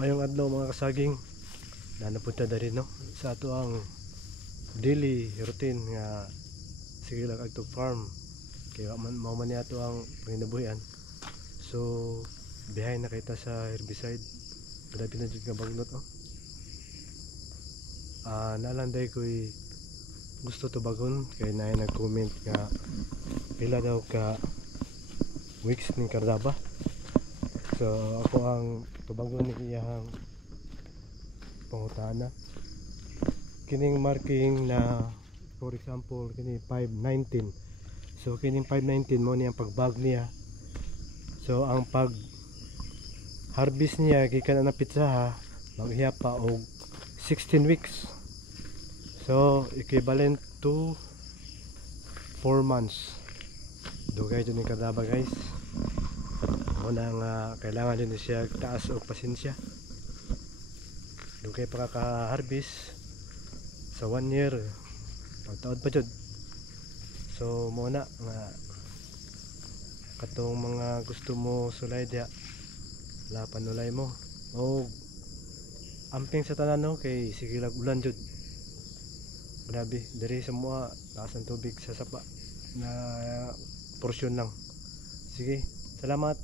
Mayong adlaw mga kasaging na napunta na rin no sa ato ang daily routine nga sige lang agto farm kaya mao man ato ang panginabuhian. So behind na kita sa herbicide grabe na jud nga bagnot oh. Nalanday ko'y gusto to bagon kay naay nag-comment nga pila daw ka weeks ning kardaba. So ako ang tubagon ni iyang pangutana kining marking na for example kini 519. So kining 519 mo ni ang pagbag niya. So ang pag harvest niya gikan na pitsaha maghiya pa og 16 weeks. So equivalent to 4 months. Dugay jud ni kadaba guys. Una nga kailangan din siya taas og pasensya. Dugay pa ka-harvest sa 1 year. Pagtaod pa jud. So muna nga katong mga gusto mo sulay dia la panulay mo. O amping sa tanan no kay sige lag ulan jud. Grabe diri sa mua taas ang tubig sa sapa na porsyon lang. Sige, salamat.